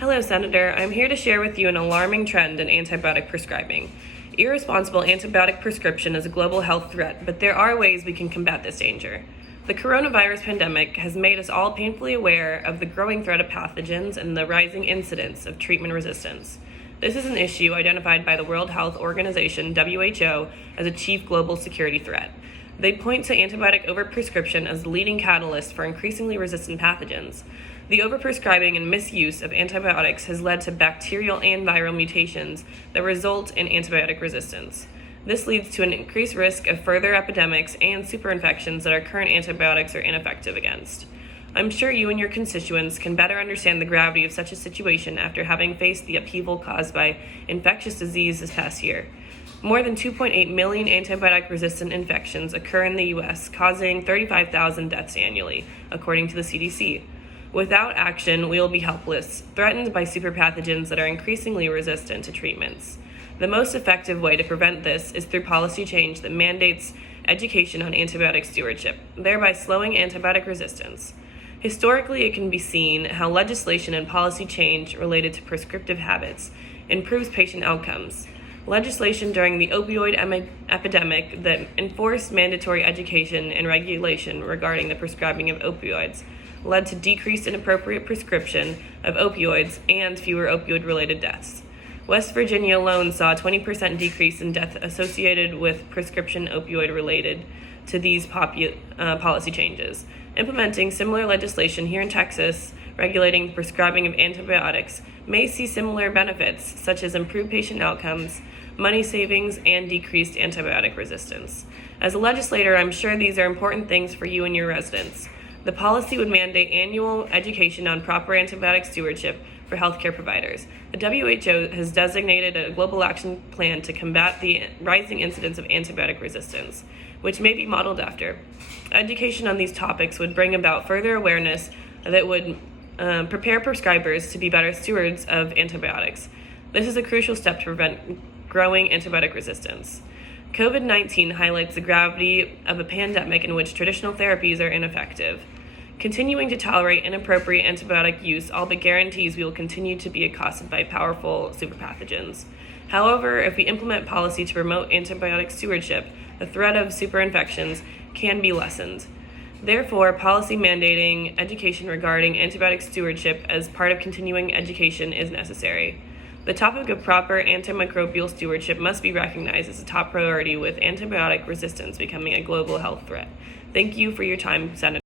Hello, Senator. I'm here to share with you an alarming trend in antibiotic prescribing. Irresponsible antibiotic prescription is a global health threat, but there are ways we can combat this danger. The coronavirus pandemic has made us all painfully aware of the growing threat of pathogens and the rising incidence of treatment resistance. This is an issue identified by the World Health Organization, WHO, as a chief global security threat. They point to antibiotic overprescription as the leading catalyst for increasingly resistant pathogens. The overprescribing and misuse of antibiotics has led to bacterial and viral mutations that result in antibiotic resistance. This leads to an increased risk of further epidemics and superinfections that our current antibiotics are ineffective against. I'm sure you and your constituents can better understand the gravity of such a situation after having faced the upheaval caused by infectious disease this past year. More than 2.8 million antibiotic-resistant infections occur in the U.S., causing 35,000 deaths annually, according to the CDC. Without action, we will be helpless, threatened by superpathogens that are increasingly resistant to treatments. The most effective way to prevent this is through policy change that mandates education on antibiotic stewardship, thereby slowing antibiotic resistance. Historically, it can be seen how legislation and policy change related to prescriptive habits improves patient outcomes. Legislation during the opioid epidemic that enforced mandatory education and regulation regarding the prescribing of opioids led to decreased inappropriate prescription of opioids and fewer opioid-related deaths. West Virginia alone saw a 20% decrease in death associated with prescription opioid related to these policy changes. Implementing similar legislation here in Texas regulating the prescribing of antibiotics may see similar benefits, such as improved patient outcomes, money savings, and decreased antibiotic resistance. As a legislator, I'm sure these are important things for you and your residents. The policy would mandate annual education on proper antibiotic stewardship for healthcare providers. The WHO has designated a global action plan to combat the rising incidence of antibiotic resistance, which may be modeled after. Education on these topics would bring about further awareness that would prepare prescribers to be better stewards of antibiotics. This is a crucial step to prevent growing antibiotic resistance. COVID-19 highlights the gravity of a pandemic in which traditional therapies are ineffective. Continuing to tolerate inappropriate antibiotic use all but guarantees we will continue to be accosted by powerful superpathogens. However, if we implement policy to promote antibiotic stewardship, the threat of superinfections can be lessened. Therefore, policy mandating education regarding antibiotic stewardship as part of continuing education is necessary. The topic of proper antimicrobial stewardship must be recognized as a top priority, with antibiotic resistance becoming a global health threat. Thank you for your time, Senator.